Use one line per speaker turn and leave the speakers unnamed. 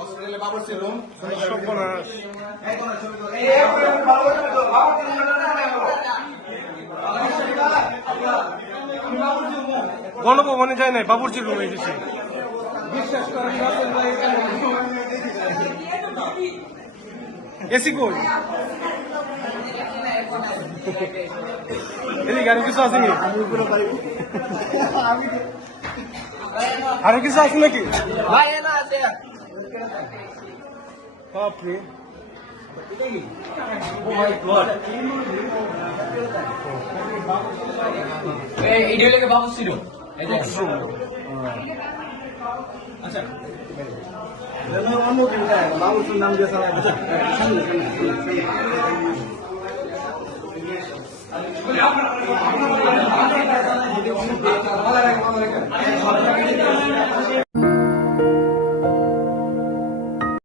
হসপিটালে বাবরসি গণভবনে যায় নাই বাবুর্জির রুমে গেছে
বিশ্বাস
এসি কই? এদিকে আরও কিছু আছে নি আরও কিছু আছে নাকি?
ভাই
বাপরে
এই ঢেলে বাবু ছিল।
বাবুর নাম দিয়ে চালাই